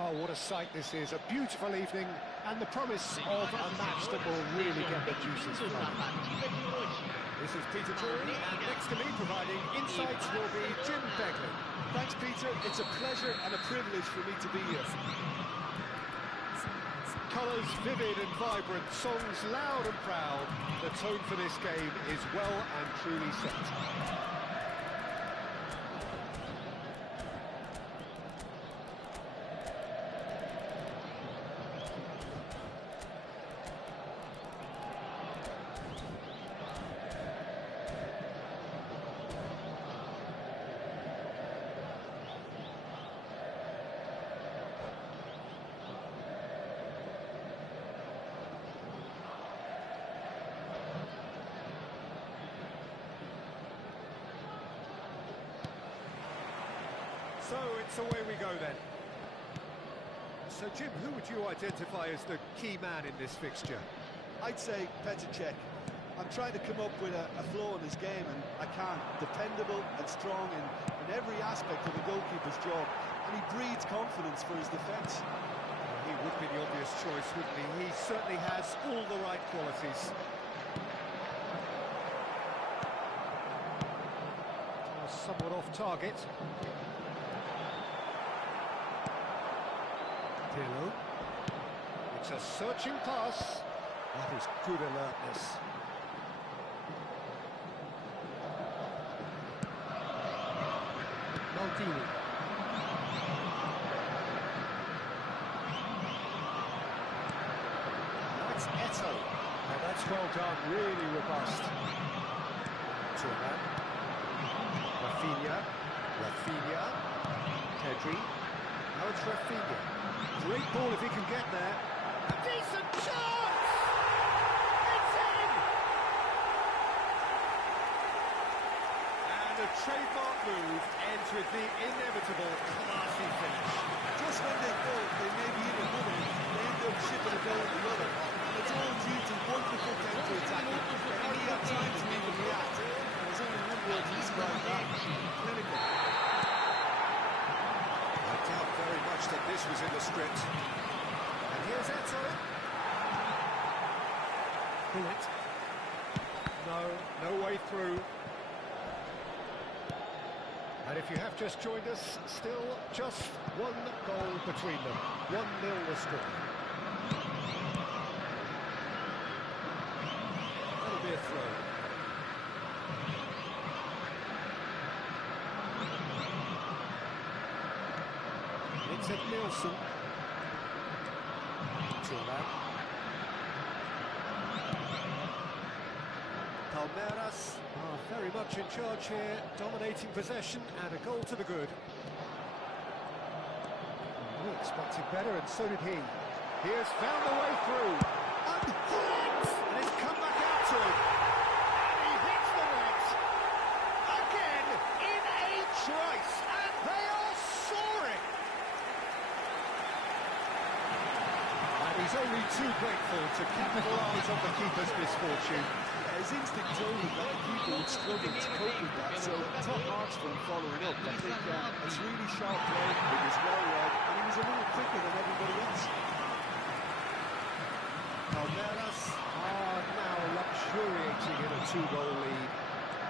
Well, what a sight this is. A beautiful evening and the promise of a match that will really get the juices flowing. This is Peter Drury, and next to me providing insights will be Jim Begley. Thanks, Peter. It's a pleasure and a privilege for me to be here. Colours vivid and vibrant, songs loud and proud. The tone for this game is well and truly set. So it's away we go then. So Jim, who would you identify as the key man in this fixture? I'd say Petr Cech. I'm trying to come up with a flow in his game, and I can't. Dependable and strong in every aspect of the goalkeeper's job, and he breeds confidence for his defence. He would be the obvious choice, wouldn't he? He certainly has all the right qualities. Somewhat off target. Pirlo. It's a searching pass. That is good alertness. Maldini. That's Eto'o. Now that's well done, really robust. Turan. Rafinha. Pedri. Now it's Rafinha. Great ball if he can get there. A decent chance! It's in! And a trademark move ends with the inevitable classy finish. Just when they thought they may be in a moment, they end up shipping a goal to the other. And it's all due to wonderful counter-attacking. And he had time to even react. There's only one word to describe that. Clinical. I doubt very much that this was in the script. And here's Eto'o. Bullet. No way through. And if you have just joined us, still just one goal between them. 1-0 the score. That'll be a throw. It's at Nielsen. Turan. Palmeiras are very much in charge here, dominating possession and a goal to the good. We expected better, and so did he. He has found a way through. And it's come back out to him. And he hits the net. Again, in a trice. And they are soaring. And he's only too grateful to capitalise on the keeper's misfortune. His instinct told him that the keeper would struggle to cope with that, so top marks for him following up. I think it's really sharp play, it was well read, and he was a little quicker than everybody else. Palmeiras are now luxuriating in a 2-goal lead.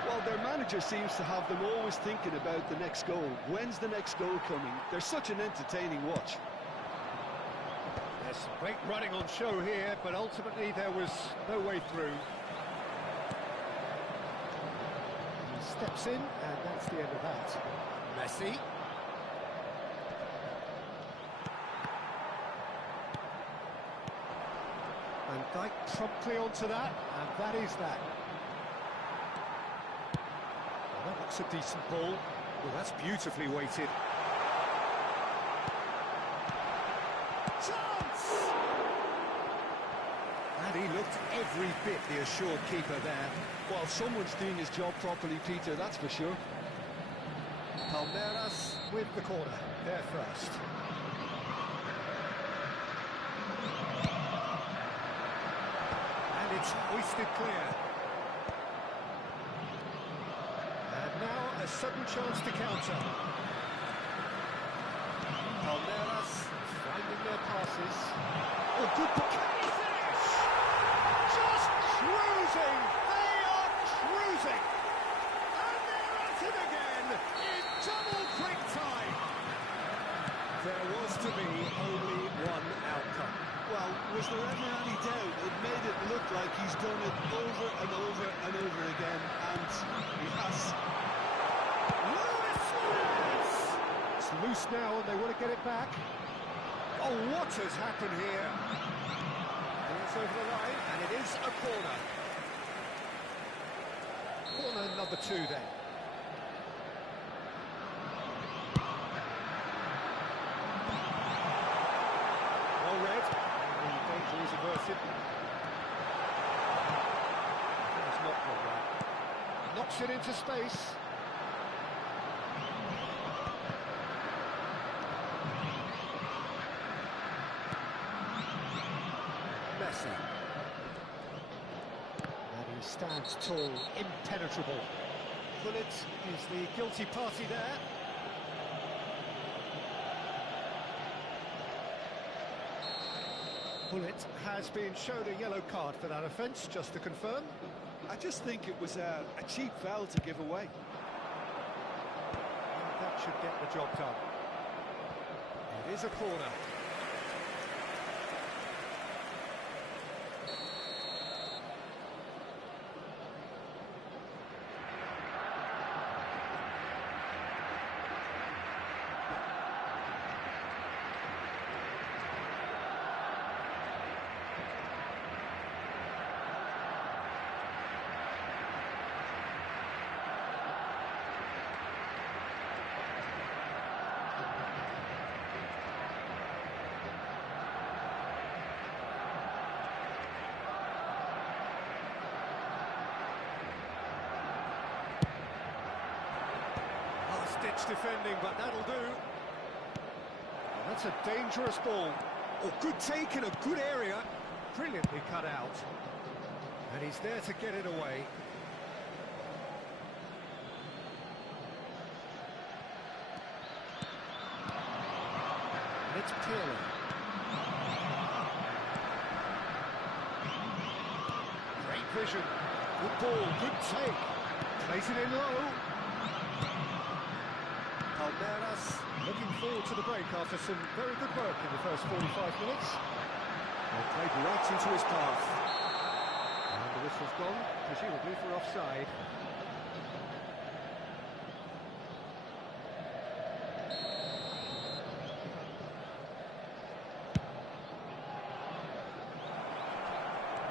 Well, their manager seems to have them always thinking about the next goal. When's the next goal coming? They're such an entertaining watch. There's some great running on show here, but ultimately there was no way through. Steps in, and that's the end of that. Messi. Van Dijk promptly onto that, and that is that. Well, that looks a decent ball. Well, that's beautifully weighted. Chance! And he looked every bit the assured keeper there. Well, someone's doing his job properly, Peter, that's for sure. Palmeiras with the corner, there first. And it's hoisted clear. And now a sudden chance to counter. Palmeiras their passes. Oh, good ball. Can he finish? Just cruising. They are cruising. And they're at it again in double quick time. There was to be only one outcome. Well, was there ever any doubt? It made it look like he's done it over and over and over again, and he has. Luis Suarez! It's loose now and they want to get it back. Oh, what has happened here? And it's over the line, and it is a corner. Corner number 2 then. Well read. The danger is averted. It's not gone right. Knocks it into space. Messi. And he stands tall, impenetrable. Bullet is the guilty party there. Bullet has been shown a yellow card for that offence, just to confirm. I just think it was a cheap foul to give away. And that should get the job done. It is a corner. Ditch defending, but that'll do. Well, that's a dangerous ball. Oh, good take in a good area. Brilliantly cut out. And he's there to get it away. And it's Difera. Great vision. Good ball, good take. Plays it in low. Palmeiras looking forward to the break after some very good work in the first 45 minutes. Well, played right into his path. And the whistle's gone, presumably for offside.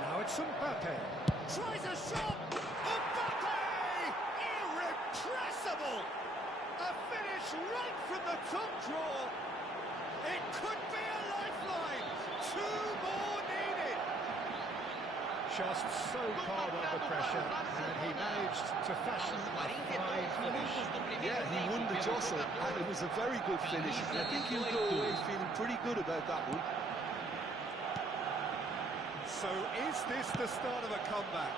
Now it's Mbappe. Tries a shot! Mbappe! Irrepressible! A finish right from the top draw. It could be a lifeline. 2 more needed. Just so calm under pressure, and he managed to fashion a fine finish. Yeah, he won the jostle, and it was a very good finish, and I think he'll go away feeling pretty good about that one. So is this the start of a comeback?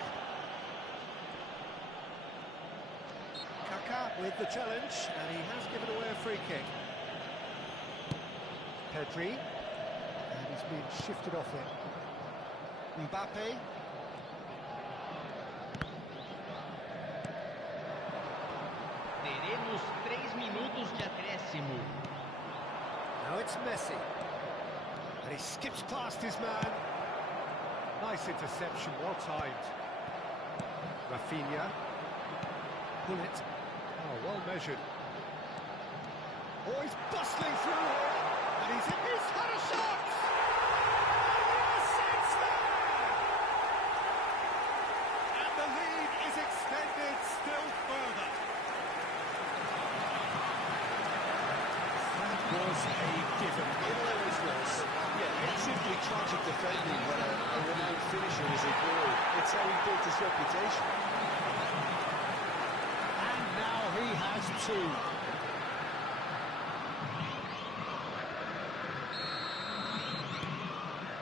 Kaká with the challenge, and he has given away a free kick. Pedri, and he's been shifted off it. Mbappe. Teremos 3 minutos de acréscimo. Now it's Messi. And he skips past his man. Nice interception, well timed. Rafinha. Bullet. Oh, well measured. Oh, he's bustling through here. And he's had a shot! Yes, it's there! And the lead is extended still further. That was a given. It always was. Yeah, it's simply tragic defending when a really good finisher is ignored. It's how he built his reputation. And now he has 2.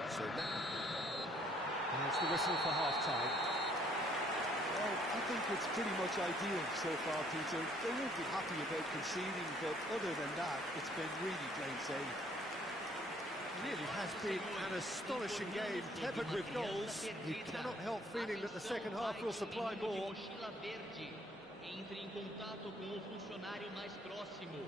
So and it's the whistle for half-time. Well, I think it's pretty much ideal so far, Peter. They won't be happy about conceding, but other than that, it's been really plain sailing. Really has been an astonishing game, peppered with goals. You cannot help feeling that the second half will supply more. Entre em contato com o funcionário mais próximo.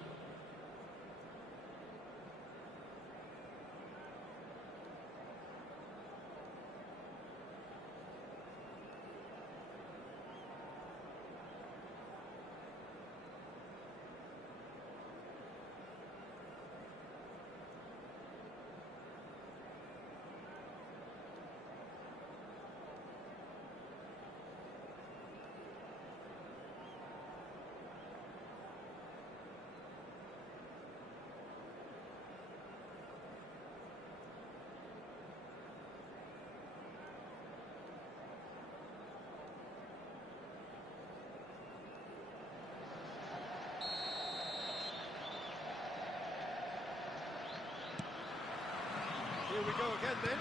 Here we go again then.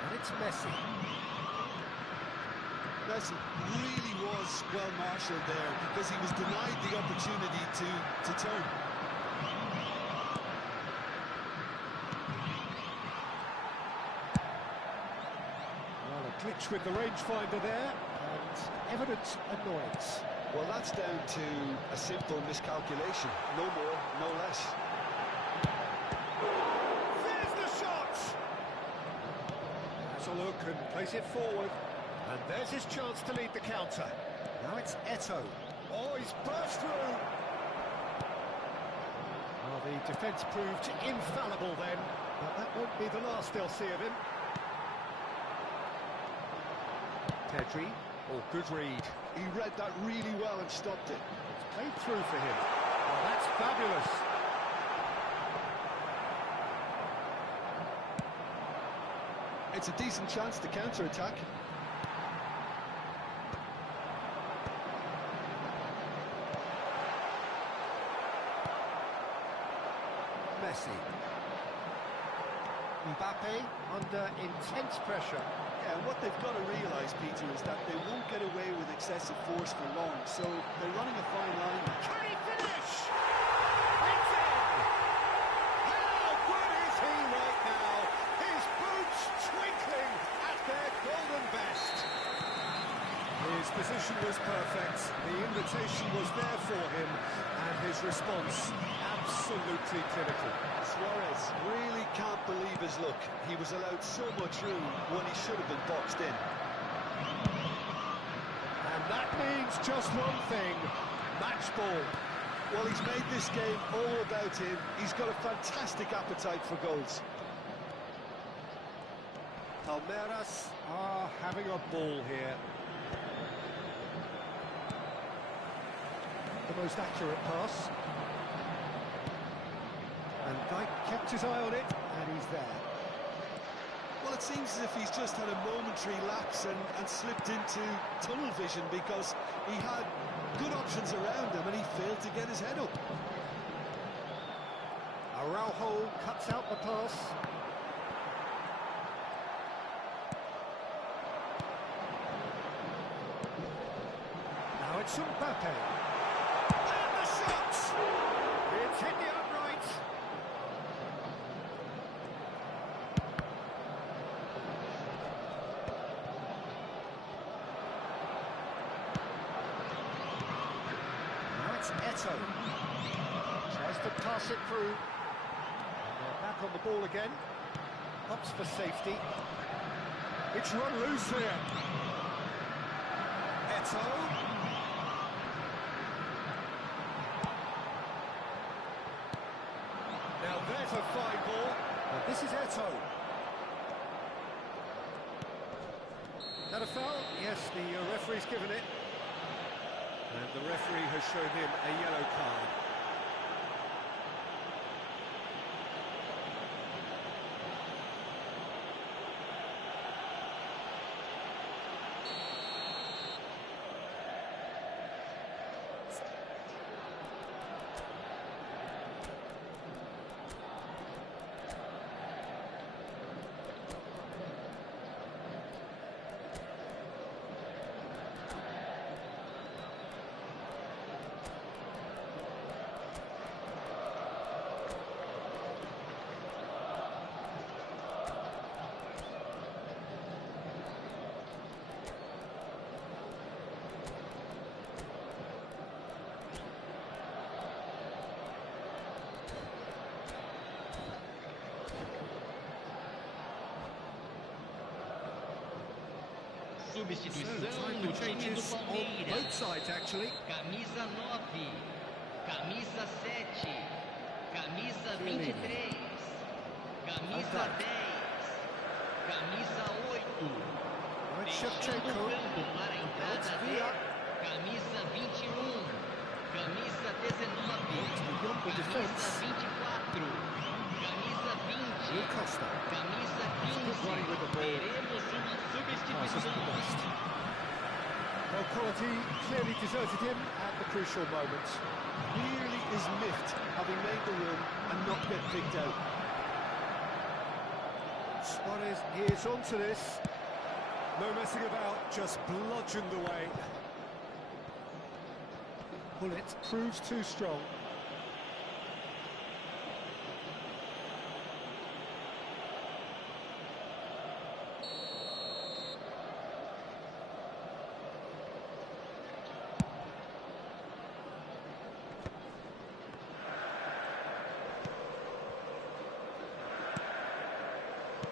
And it's Messi. Messi really was well marshalled there because he was denied the opportunity to turn. Well, a glitch with the rangefinder there, and evident annoyance. Well, that's down to a simple miscalculation. No more, no less. There's the shot! Has a look and plays it forward. And there's his chance to lead the counter. Now it's Eto'o. Oh, he's burst through! Well, the defence proved infallible then, but that won't be the last they'll see of him. Pedri, oh, good read. He read that really well and stopped it. It's played through for him. Oh, that's fabulous. It's a decent chance to counter-attack. Messi. Mbappe under intense pressure. Yeah, and what they've got to realise, Peter, is that they won't get away with excessive force for long, so they're running a fine line. Can he finish? It's in! How good is he right now? His boots twinkling at their golden best. His position was perfect, the invitation was there for him, and his response absolutely clinical. Suarez really can't believe his luck. He was allowed so much room when he should have been boxed in. And that means just one thing, match ball. Well, he's made this game all about him. He's got a fantastic appetite for goals. Palmeiras are having a ball here. The most accurate pass. And Dyke kept his eye on it, and he's there. Well, it seems as if he's just had a momentary lapse and slipped into tunnel vision because he had good options around him and he failed to get his head up. Araujo cuts out the pass. Now it's Mbappe. And the shot! It's hit the upright. Now it's Eto'o. Tries to pass it through. And they're back on the ball again. Ups for safety. It's run loose here. Eto'o. Now there's a fine ball. But this is Eto'o. That a foul? Yes, the referee's given it. And the referee has shown him a yellow card. substituição Time no for time do changes on both Palmeiras. sides, actually. Camisa 9, camisa 7, camisa 23, camisa 10, camisa 8. Right, Deixando o Shevchenko. campo para a Now it's entrada de Villa. camisa 21, camisa 19, Beyond the camisa defence. 24, camisa 20, Rui Costa. camisa Good running with the 15. ball. Teremos uma Passes the substituição. best. Well, quality clearly deserted him at the crucial moment. Nearly is miffed having made the run and not get picked out. Suarez is onto this. No messing about, just bludgeoned away. Bullet proves too strong.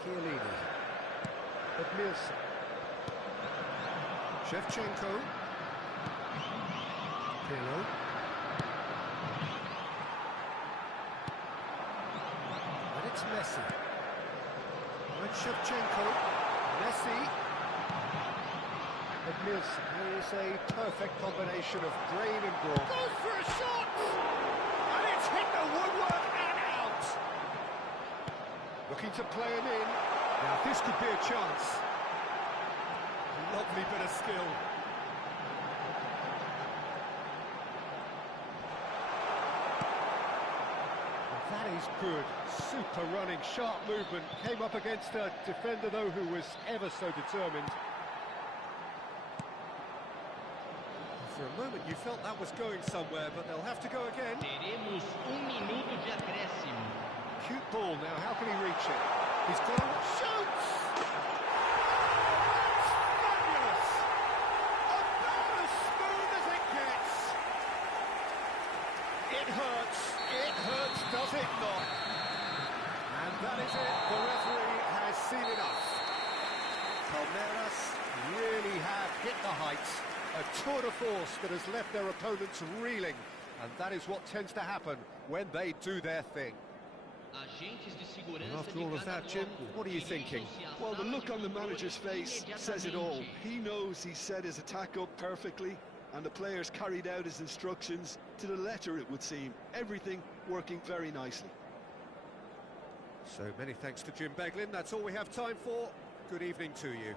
Chiellini. Edmilson. Shevchenko. Pirlo. And it's Messi. And Shevchenko. Messi. Edmilson. There is a perfect combination of brain and brawn. Goes for a shot! And it's hit the woodwork and out! Looking to play him in. Now this could be a chance. Lovely bit of skill. That is good. Super running, sharp movement. Came up against a defender, though, who was ever so determined. For a moment, you felt that was going somewhere, but they'll have to go again. Teremos minuto de acréscimo. Cute ball now. How can he reach it? He's got a shoots! Fabulous! About as smooth as it gets! It hurts, does it not? And that is it, the referee has seen enough. Palmeiras really have hit the heights, a tour de force that has left their opponents reeling, and that is what tends to happen when they do their thing. Agentes de segurança And after de all of cada that, Jim, bloco what are you thinking? dirigem-se à Well, the sala look de on the controle manager's face says it all. imediatamente. He knows he set his attack up perfectly, and the players carried out his instructions to the letter, it would seem. Everything working very nicely. So many thanks to Jim Beglin. That's all we have time for. Good evening to you.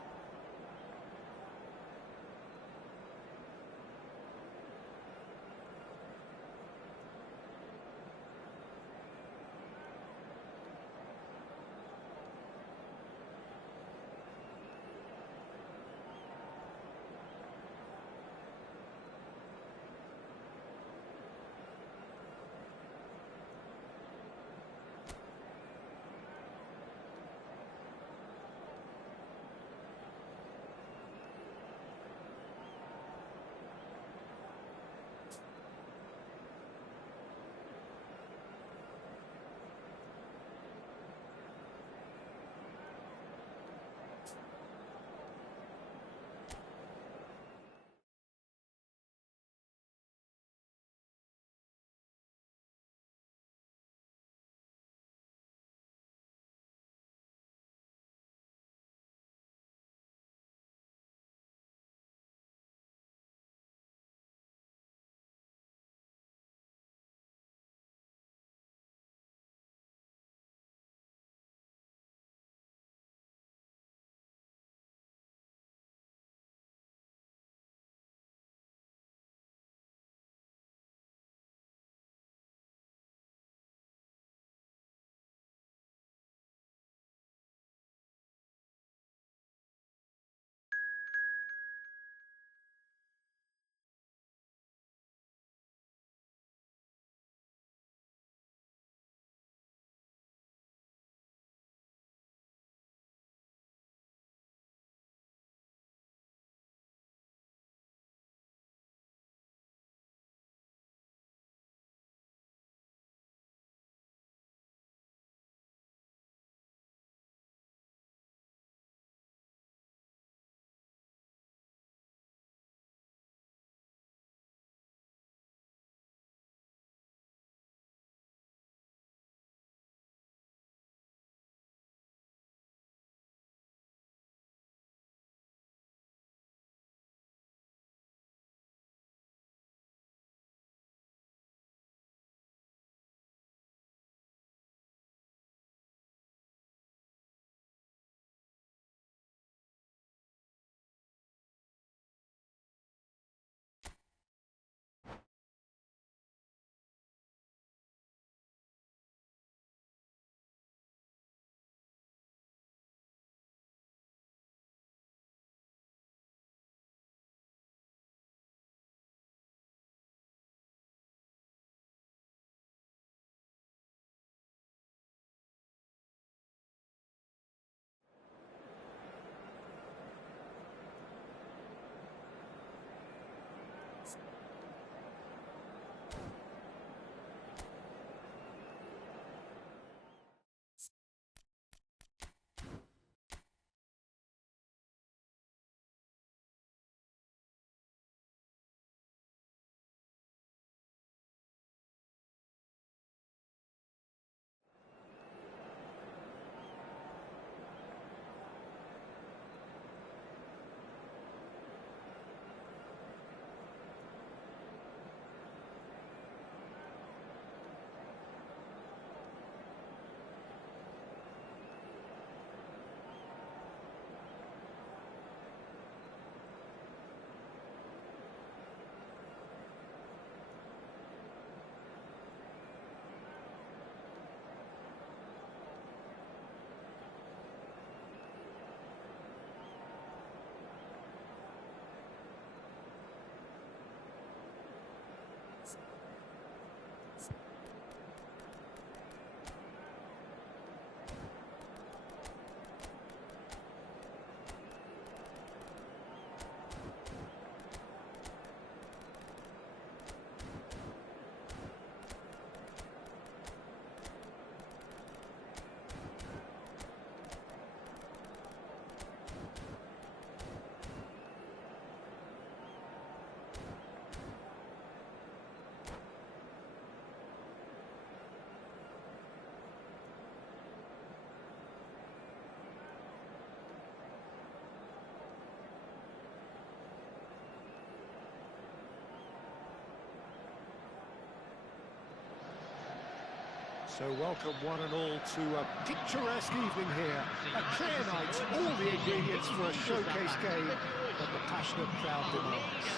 So welcome one and all to a picturesque evening here. A clear night, all the ingredients for a showcase game that the passionate crowd demands.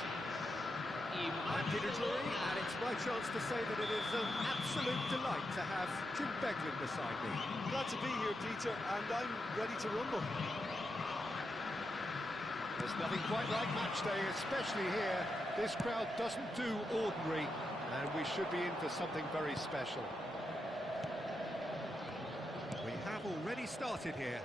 I'm Peter Drury, and it's my chance to say that it is an absolute delight to have Jim Beglin beside me. Glad to be here, Peter, and I'm ready to rumble. There's nothing quite like match day, especially here. This crowd doesn't do ordinary, and we should be in for something very special. We have already started here.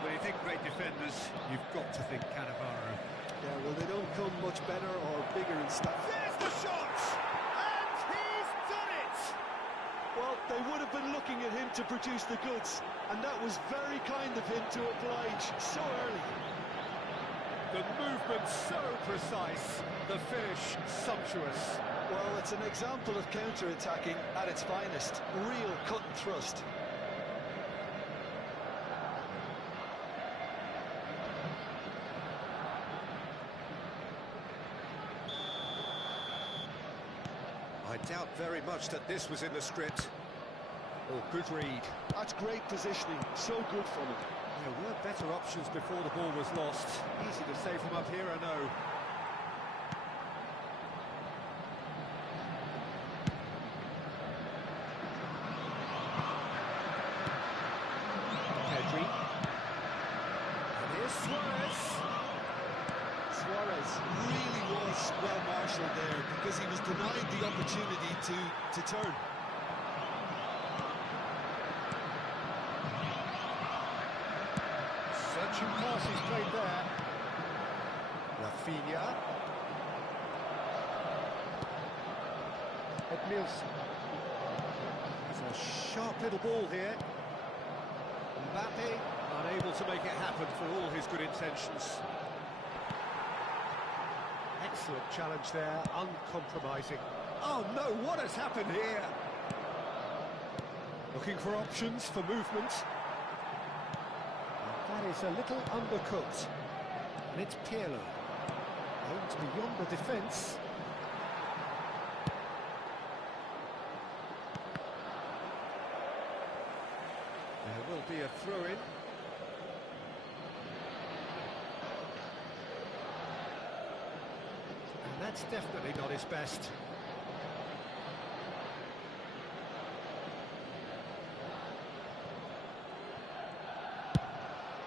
When you think great defenders, you've got to think Cannavaro. Yeah, well, they don't come much better or bigger in style. There's the shot! And he's done it! Well, they would have been looking at him to produce the goods, and that was very kind of him to oblige so early. The movement so precise, the finish sumptuous. Well, it's an example of counter-attacking at its finest. Real cut and thrust. I doubt very much that this was in the script. Oh, good read. That's great positioning. So good from him. There were better options before the ball was lost. Easy to say from up here, I know. Pedri. And here's Suarez. Suarez really was well marshalled there because he was denied the opportunity to turn. Searching pass he's played there. Rafinha. Edmilson. It's a sharp little ball here. Mbappe unable to make it happen for all his good intentions. Excellent challenge there, uncompromising. Oh no, what has happened here? Looking for options for movement. That is a little undercooked. And it's Pirlo. Aimed beyond the defence. There will be a throw-in. And that's definitely not his best.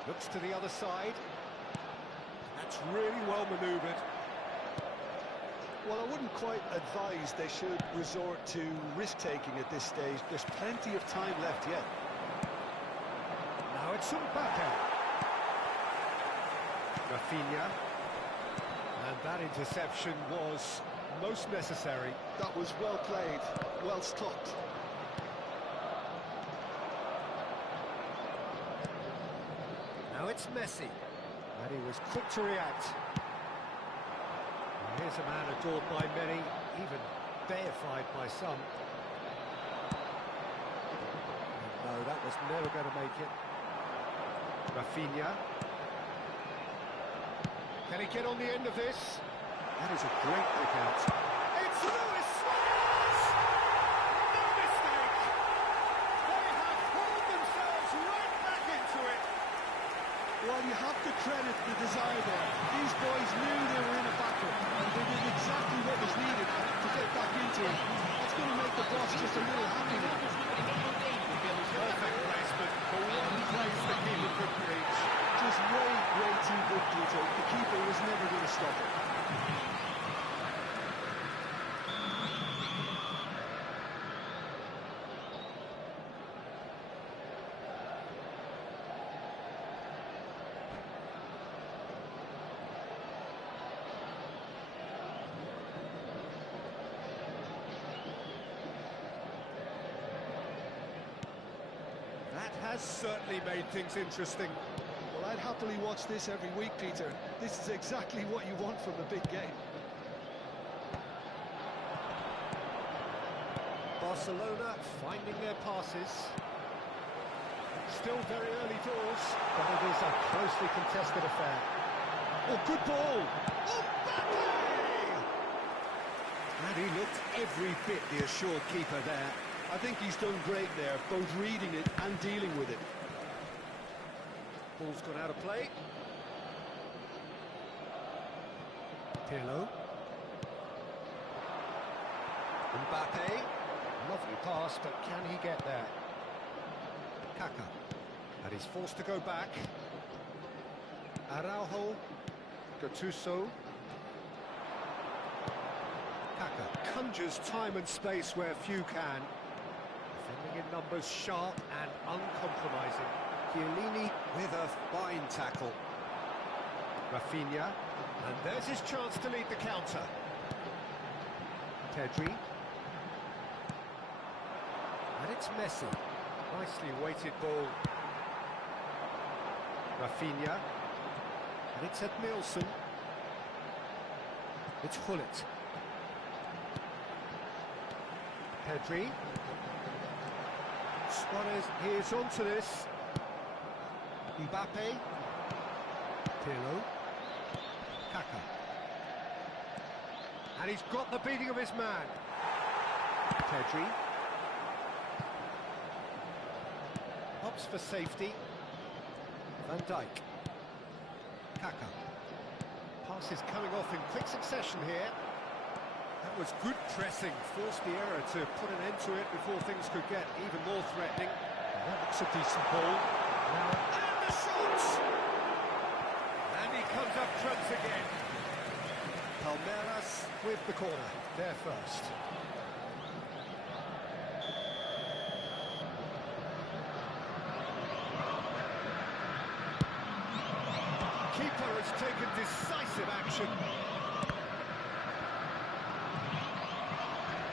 Looks to the other side. That's really well manoeuvred. Well, I wouldn't quite advise they should resort to risk-taking at this stage. There's plenty of time left yet. Now it's Mbappe. Rafinha. And that interception was most necessary. That was well played, well stopped. Now it's Messi. And he was quick to react. And here's a man adored by many, even deified by some. And no, that was never going to make it. Rafinha. Can he get on the end of this? That is a great pick out. It's Luis Suarez! No mistake! They have pulled themselves right back into it. Well, you have to credit the desire there. These boys knew they were in a battle, and they did exactly what was needed to get back into it. That's going to make the boss just a little happy now. Perfect placement, the one place the keeper couldn't reach. Just way too good, Peter. The keeper was never going to stop it. That has certainly made things interesting. Well, I'd happily watch this every week, Peter. This is exactly what you want from a big game. Barcelona finding their passes. Still very early doors, but it is a closely contested affair. Oh, good ball! Oh, Mbappe! And he looked every bit the assured keeper there. I think he's done great there, both reading it and dealing with it. Ball's gone out of play. Pirlo. Mbappe. Lovely pass, but can he get there? Kaka. And he's forced to go back. Araujo. Gattuso. Kaka conjures time and space where few can. Defending in numbers, sharp and uncompromising. Chiellini with a fine tackle. Rafinha. And there's his chance to lead the counter. Pedri. And it's Messi. Nicely weighted ball. Rafinha. And it's Edmilson. It's Hullet. Pedri. Suarez is onto this. Mbappe. Pirlo. Kaka. And he's got the beating of his man. Pedri. Hops for safety. Van Dijk. Kaka. Passes coming off in quick succession here. That was good pressing, forced the error to put an end to it before things could get even more threatening. And that looks a decent ball. Now, and the shot! And he comes up trumps again. Palmeiras with the corner, there first. Keeper has taken decisive action.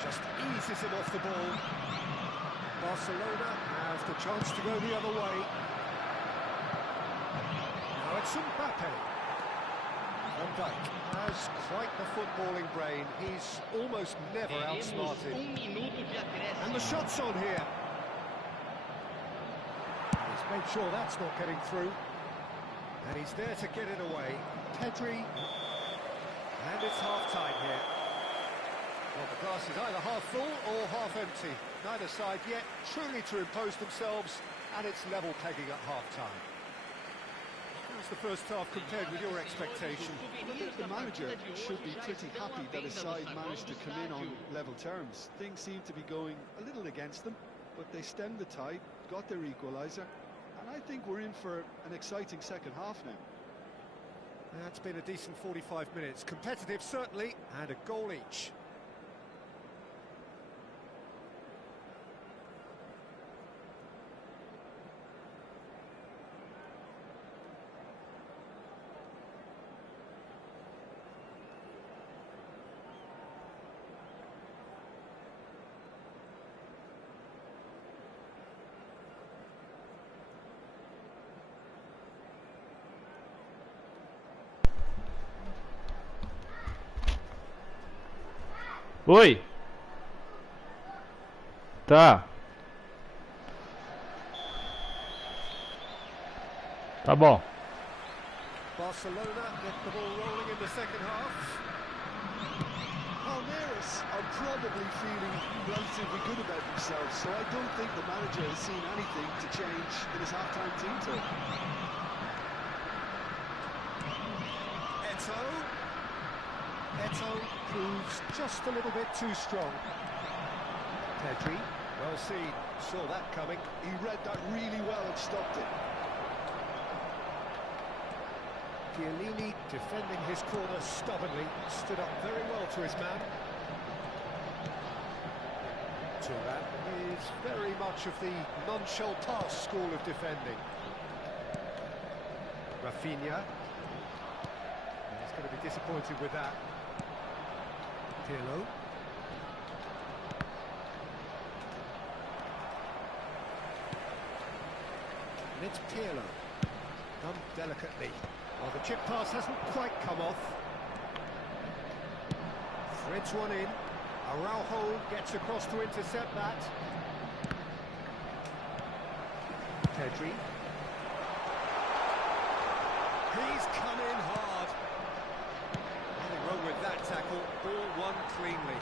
Just eases him off the ball. Barcelona has the chance to go the other way. Now it's Mbappe. Van Dijk has quite the footballing brain. He's almost never outsmarted. And the shot's on here. He's made sure that's not getting through. And he's there to get it away. Pedri. And it's half-time here. Well, the glass is either half full or half empty. Neither side yet truly to impose themselves, and it's level pegging at half-time. How's the first half compared with your expectation? I think the manager should be pretty happy that his side managed to come in on level terms. Things seem to be going a little against them, but they stemmed the tide, got their equaliser, and I think we're in for an exciting second half now. That's been a decent 45 minutes. Competitive, certainly, and a goal each. Oi! Tá. Tá bom. Barcelona get the ball rolling in the second half. Palmeiras are probably feeling relatively good about themselves, so I don't think the manager has seen anything to change in his half-time team talk. Eto'o proves just a little bit too strong. Pedri, well seen, saw that coming. He read that really well and stopped it. Chiellini defending his corner stubbornly, stood up very well to his man. Turan is very much of the non-shall-pass school of defending. Rafinha. He's going to be disappointed with that. Pirlo. And it's Pirlo. Done delicately. Well, the chip pass hasn't quite come off. Threads one in. Araujo gets across to intercept that. Pedri. He's come in hard. Nothing wrong with that tackle. Ball won cleanly.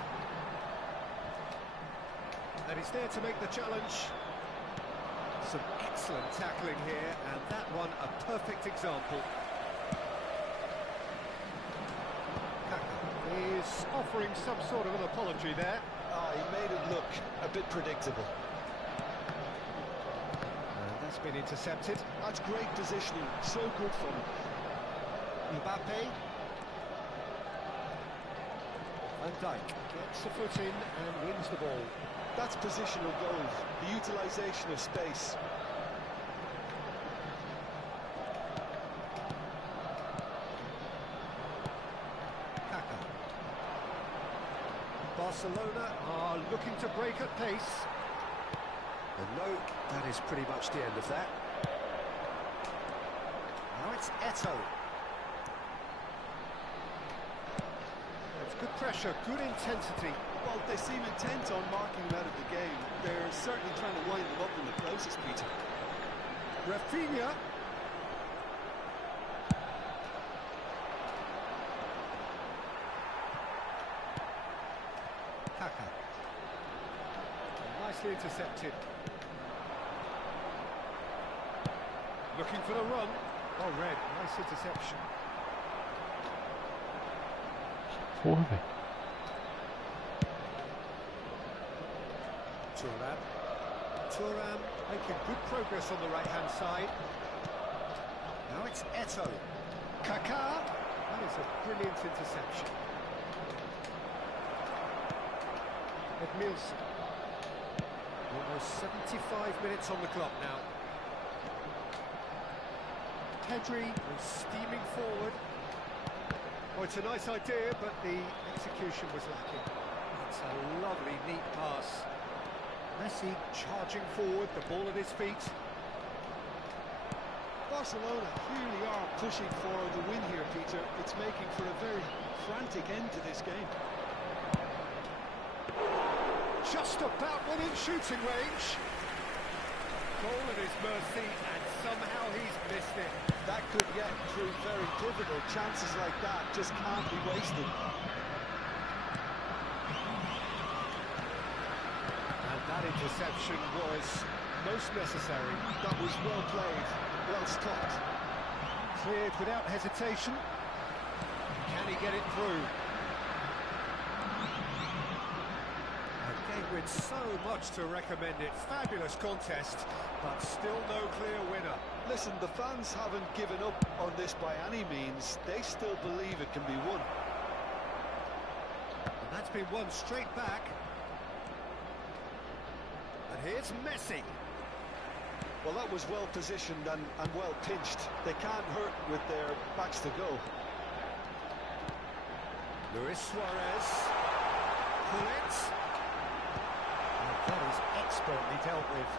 And he's there to make the challenge. Some excellent tackling here, and that one a perfect example. Kaka is offering some sort of an apology there. He made it look a bit predictable. And that's been intercepted. That's great positioning, so good for him. Mbappe. Van Dijk gets the foot in and wins the ball. That's positional goals, the utilisation of space. Kaka. Barcelona are looking to break at pace. And no, that is pretty much the end of that. Now it's Eto'o. It's good pressure, good intensity. Well, they seem intent on marking him out of the game. They're certainly trying to wind him up in the process, Peter. Rafinha. Kaka. Nicely intercepted. Looking for the run. Oh, Red, nice interception. Porra, velho. Thuram making good progress on the right-hand side. Now it's Eto'o. Kaká. That is a brilliant interception. Edmilson. Almost 75 minutes on the clock now. Pedri was steaming forward. Oh, it's a nice idea, but the execution was lacking. It's a lovely, neat pass. Messi charging forward, the ball at his feet. Barcelona really are pushing for the win here, Peter. It's making for a very frantic end to this game. Just about within shooting range. Goal at his mercy, and somehow he's missed it. That could yet prove very pivotal. Chances like that just can't be wasted. That interception was most necessary. That was well played, well stopped. Cleared without hesitation. Can he get it through? A game with so much to recommend it. Fabulous contest, but still no clear winner. Listen, the fans haven't given up on this by any means. They still believe it can be won. And that's been won straight back. And here's Messi. Well, that was well positioned and well pinched. They can't hurt with their backs to goal. Luis Suarez. Pullet. And that is expertly dealt with.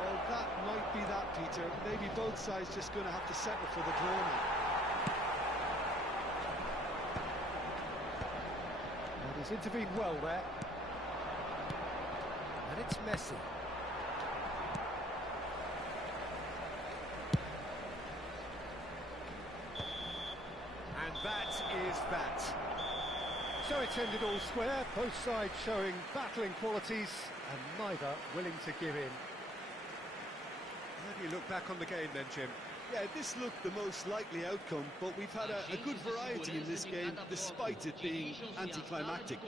Well, that might be that, Peter. Maybe both sides just going to have to settle for the draw now. And he's intervened well there. And it's Messi. And that is that. So it's ended all square, both sides showing battling qualities and neither willing to give in. How do you look back on the game then, Jim? Yeah, this looked the most likely outcome, but we've had a good variety in this game, despite it being anticlimactic.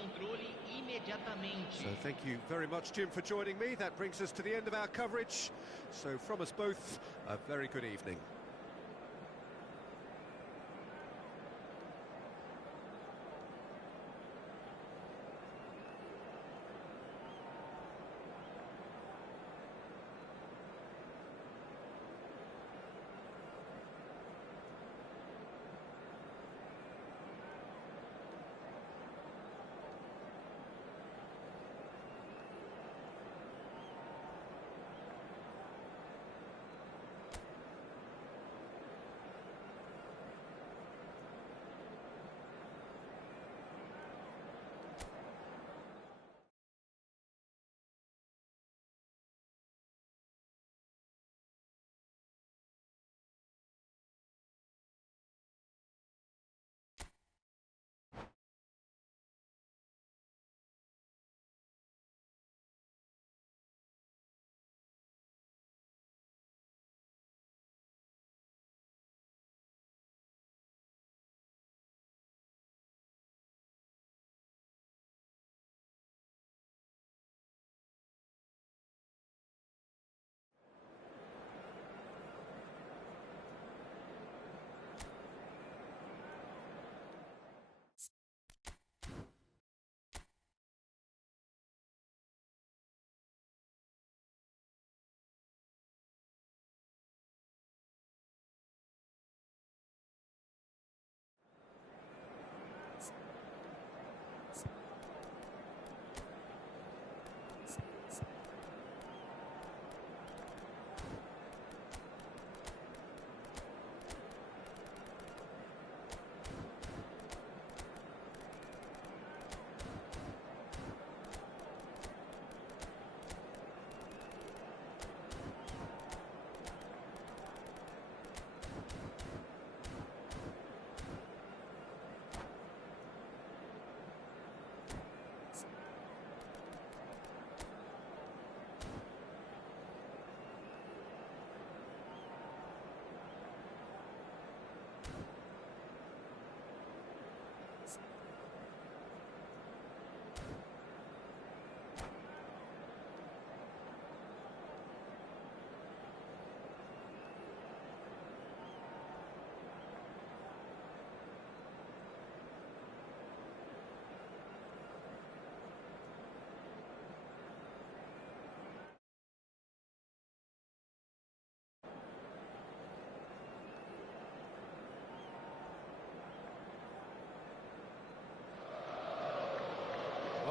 So thank you very much, Jim, for joining me. That brings us to the end of our coverage. So from us both, a very good evening.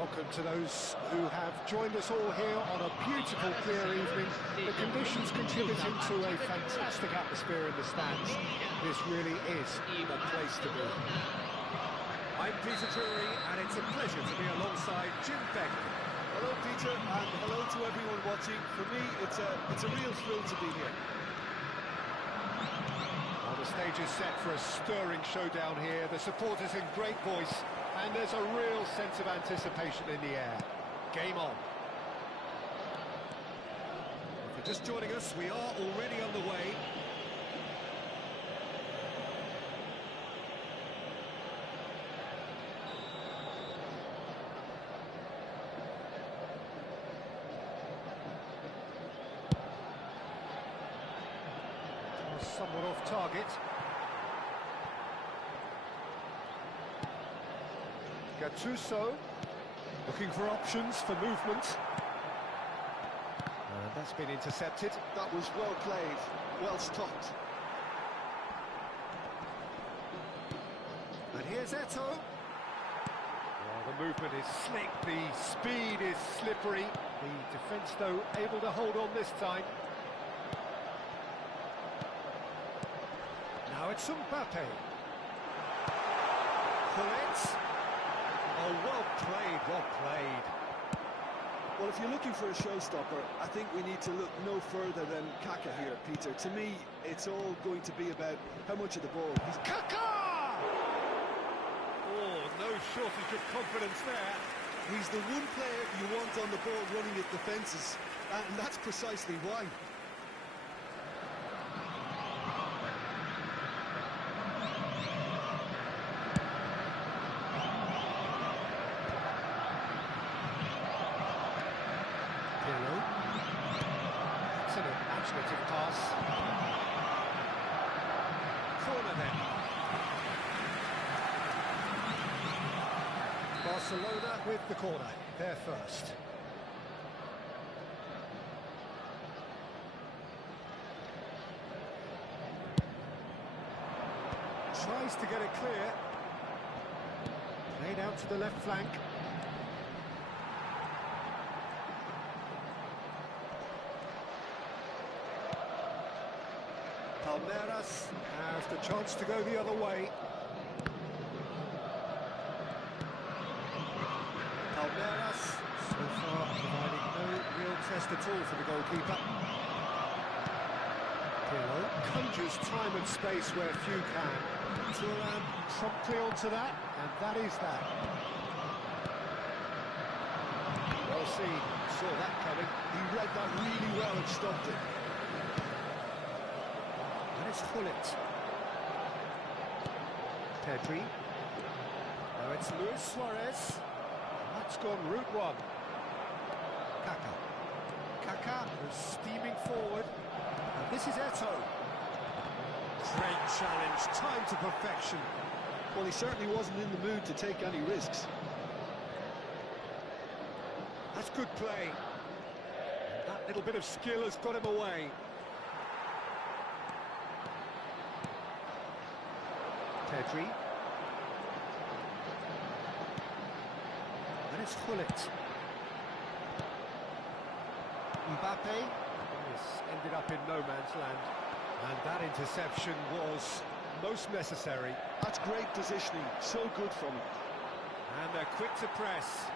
Welcome to those who have joined us all here on a beautiful, clear evening. The conditions contributing to a fantastic atmosphere in the stands. This really is the place to be. I'm Peter Drury, and it's a pleasure to be alongside Jim Begley. Hello, Peter, and hello to everyone watching. For me, it's a real thrill to be here. Well, the stage is set for a stirring showdown here. The supporters in great voice, and there's a real sense of anticipation in the air. Game on. If you're just joining us, we are already on the way. Somewhat off target. Gattuso looking for options for movement. And that's been intercepted. That was well played, well stopped. And here's Eto'o. Well, the movement is slick, the speed is slippery. The defence, though, able to hold on this time. Now it's Mbappe. Pullet. Oh, well played, well played. Well, if you're looking for a showstopper, I think we need to look no further than Kaka here, Peter. To me, it's all going to be about how much of the ball he's... Kaka! Oh, no shortage of confidence there. He's the one player you want on the ball running at defences, and that's precisely why. It's an imaginative pass. Corner then. Barcelona with the corner. They're first. Tries to get it clear. Played out to the left flank. Palmeiras have the chance to go the other way. Palmeiras, so far, providing no real test at all for the goalkeeper. Pirlo conjures time and space where few can. Turan promptly onto that, and that is that. Well seen, saw that coming. He read that really well and stopped it. It's Hullet. Pedri. Now it's Luis Suarez. That's gone route one. Kaka. Kaka is steaming forward. And this is Eto'o. Great challenge, time to perfection. Well, he certainly wasn't in the mood to take any risks. That's good play. And that little bit of skill has got him away. Pedri. And it's Hullet. Mbappe. This ended up in no man's land. And that interception was most necessary. That's great positioning, so good from him. And they're quick to press.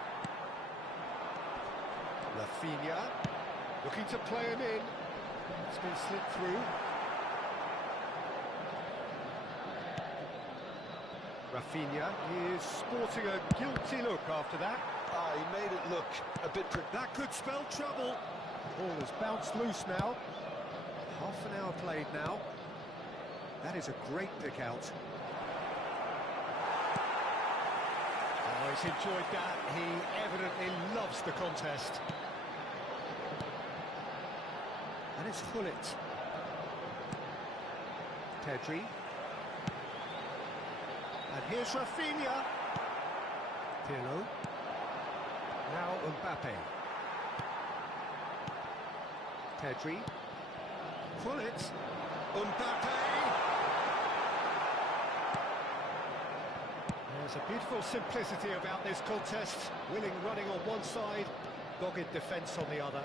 Rafinha. Looking to play him in. It's been slipped through. Rafinha is sporting a guilty look after that. Ah, he made it look a bit... That could spell trouble. The ball has bounced loose now. Half an hour played now. That is a great pick out. Oh, he's enjoyed that. He evidently loves the contest. And it's Hullet. Pedri. And here's Rafinha. Pirlo. Now Mbappe. Pedri. Hullet. Mbappe. There's a beautiful simplicity about this contest. Willing running on one side, dogged defence on the other.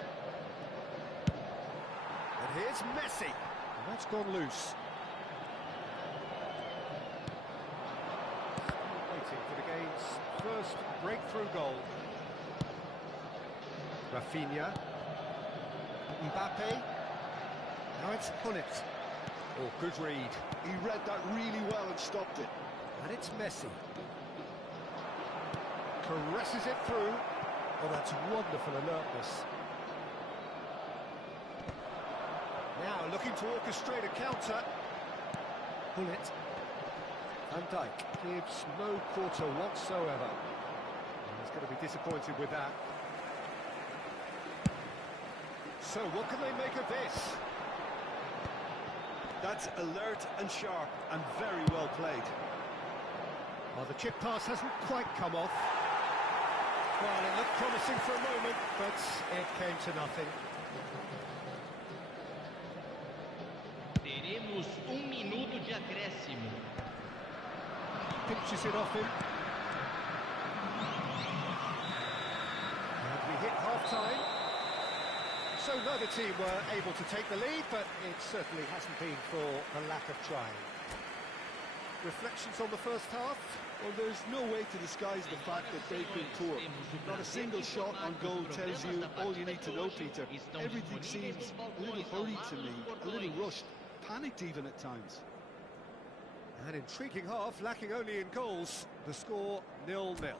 And here's Messi. And that's gone loose. Waiting for the game's first breakthrough goal. Rafinha. Mbappe. Now it's Hullet. Oh, good read. He read that really well and stopped it. And it's Messi. Caresses it through. Oh, that's wonderful alertness. Now looking to orchestrate a counter. Hullet. Van Dijk gives no quarter whatsoever. And he's going to be disappointed with that. So what can they make of this? That's alert and sharp and very well played. Well, the chip pass hasn't quite come off. Well, it looked promising for a moment, but it came to nothing. Teremos minuto de acréscimo. Pinches it off him. And we hit half-time. So neither team were able to take the lead, but it certainly hasn't been for the lack of trying. Reflections on the first half? Well, there's no way to disguise the fact that they've been poor. Not a single shot on goal tells you all you need to know, Peter. Everything seems a little hurried to me, a little rushed, panicked even at times. An intriguing half, lacking only in goals. The score 0-0.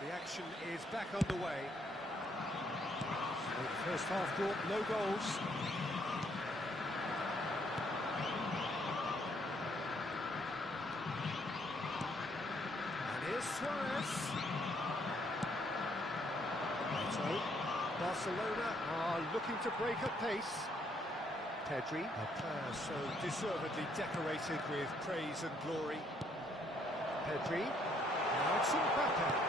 The action is back underway. So the first half brought no goals. And here's Suarez. So Barcelona are looking to break at pace. Pedri, a player so deservedly decorated with praise and glory. Pedri. Now it's Mbappe.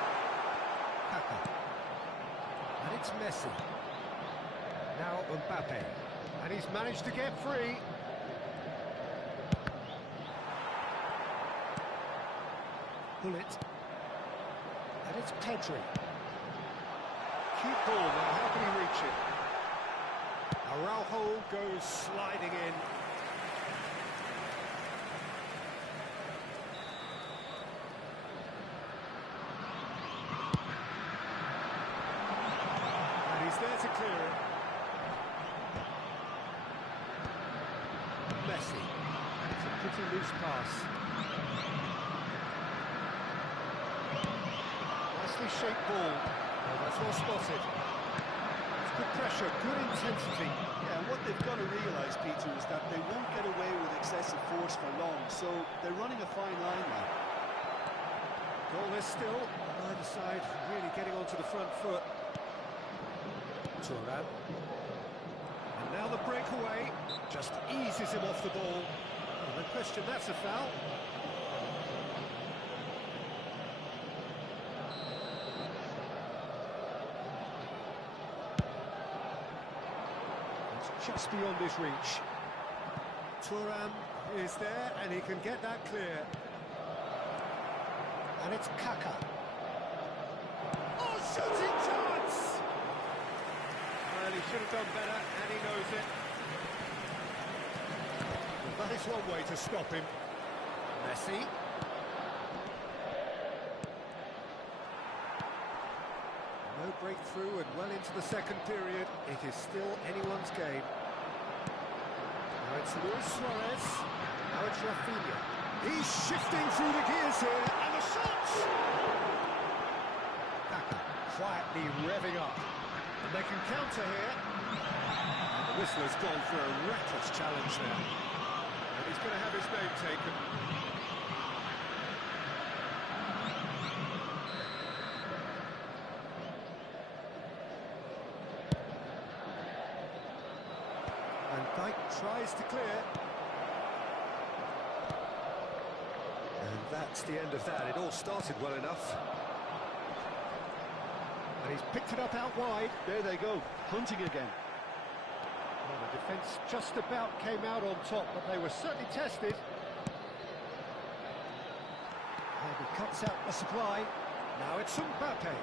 And it's Messi. Now Mbappe. And he's managed to get free. Hullet. And it's Pedri. Cute ball now, how can he reach it? Araujo goes sliding in. He's there to clear it. Messi. It's a pretty loose pass. Nicely shaped ball. Oh, that's well spotted. It's good pressure, good intensity. Yeah, and what they've got to realise, Peter, is that they won't get away with excessive force for long, so they're running a fine line now. Goalless still. Neither side really getting onto the front foot. Turan. And now the breakaway just eases him off the ball. And the question, that's a foul. It's just beyond his reach. Turan is there and he can get that clear. And it's Kaka. Oh, shooting chance! Well, he should have done better, and he knows it. Well, that is one way to stop him. Messi. No breakthrough, and well into the second period. It is still anyone's game. Now it's Luis Suarez. Now it's Rafinha. He's shifting through the gears here, and the shots! Kaka quietly revving up. And they can counter here. And the whistler's gone for a reckless challenge there. And he's going to have his name taken. Knight tries to clear. And that's the end of that. It all started well enough. And he's picked it up out wide. There they go, hunting again. Well, the defence just about came out on top, but they were certainly tested. And he cuts out the supply. Now it's Mbappe.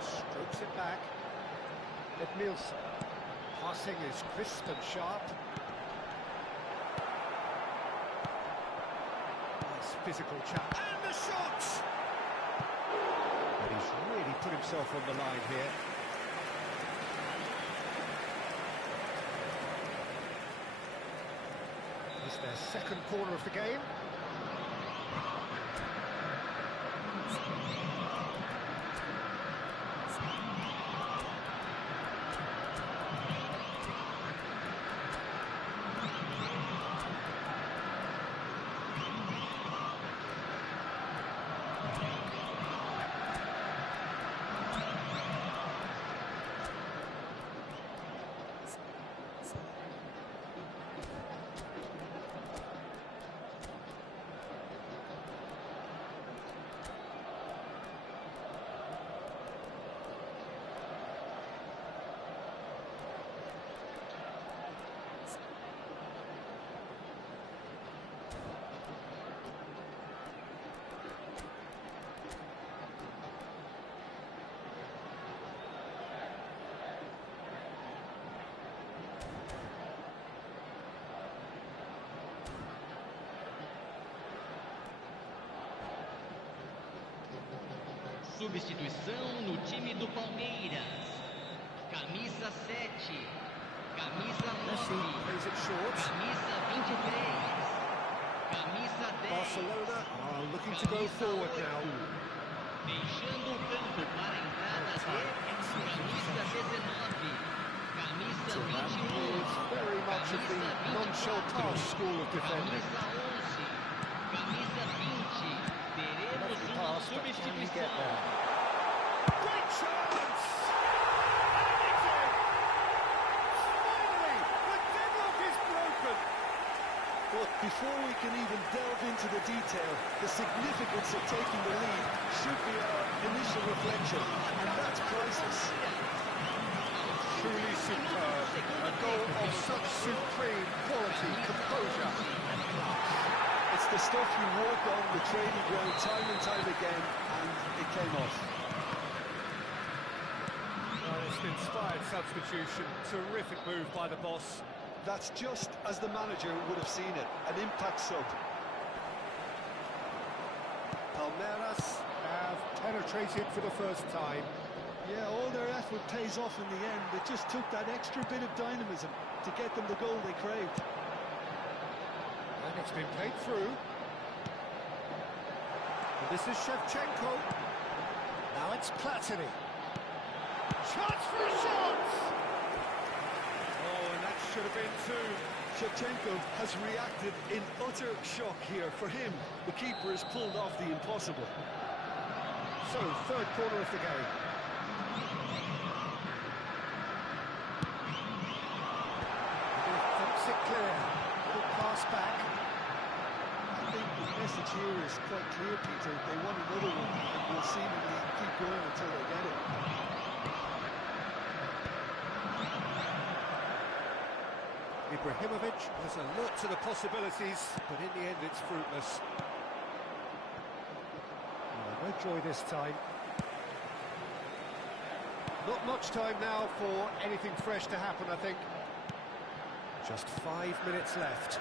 Strokes it back. Edmilson. Passing is crisp and sharp. Nice physical chap. And the shot! But he's really put himself on the line here. It's their second corner of the game. Substituição no time do Palmeiras. Camisa 7. Camisa 9. Plays it short. Camisa 23. Camisa 10. Barcelona are looking to go forward now. Deixando o campo para a entrada de camisa 19. Camisa 21. It's very much of the non-Sheltar school of defending. Camisa 11. Camisa 20. Teremos uma substituição. Great chance! And it's in! Finally, the deadlock is broken! But before we can even delve into the detail, the significance of taking the lead should be our initial reflection, and that's priceless. Truly superb. A goal of such supreme quality, composure, and class. It's the stuff you work on the training ground time and time again, and it came off. Oh, it's an inspired substitution. Terrific move by the boss. That's just as the manager would have seen it, an impact sub. Palmeiras have penetrated for the first time. Yeah, all their effort pays off in the end. It just took that extra bit of dynamism to get them the goal they craved. And it's been played through. And this is Shevchenko. Now it's Platini. Chance for a shot! Oh, and that should have been two. Shevchenko has reacted in utter shock here. For him, the keeper has pulled off the impossible. So, third corner of the game. Thinks it clear. Good pass back. I think the message here is quite clear, Peter. They want another one, and will seemingly keep going until they get it. Ibrahimovic was alert to the possibilities, but in the end it's fruitless. No joy this time. Not much time now for anything fresh to happen, I think. Just 5 minutes left.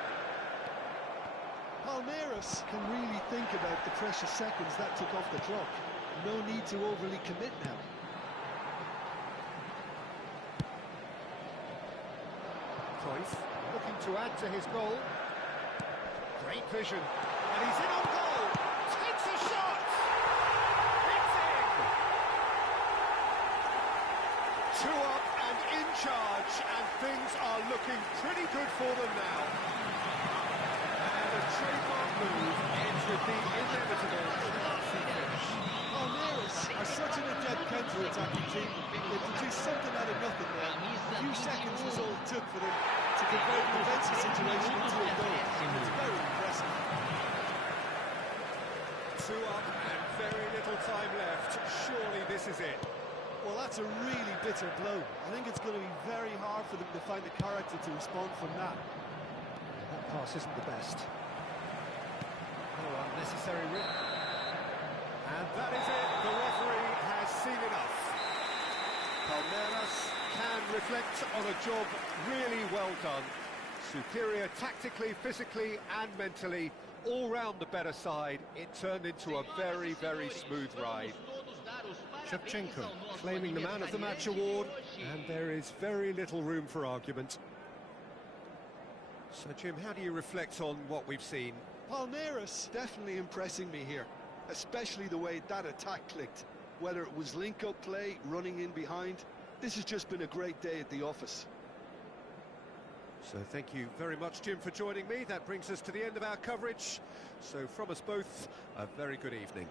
Palmeiras can really think about the precious seconds that took off the clock. No need to overly commit now. Cruyff looking to add to his goal. Great vision. And he's in on goal. Takes a shot. It's in. 2 up and in charge, and things are looking pretty good for them now. And a trademark move ends with the inevitable classy finish. Palmeiras are such an adept counter counter-attacking team. They produced something out of nothing there. A few seconds was all it took for them to convert an defensive situation into a goal. It's very impressive. 2 up and very little time left. Surely this is it. Well, that's a really bitter blow. I think it's going to be very hard for them to find the character to respond from that. That pass isn't the best. Oh, unnecessary rip. And that is it. The referee has seen enough. Palmeiras can reflect on a job really well done. Superior tactically, physically and mentally. All round the better side. It turned into a very, very smooth ride. Shevchenko claiming the Man of the Match award, and there is very little room for argument. So, Jim, how do you reflect on what we've seen? Palmeiras definitely impressing me here, especially the way that attack clicked. Whether it was link-up play, running in behind, this has just been a great day at the office. So thank you very much, Jim, for joining me. That brings us to the end of our coverage. So from us both, a very good evening.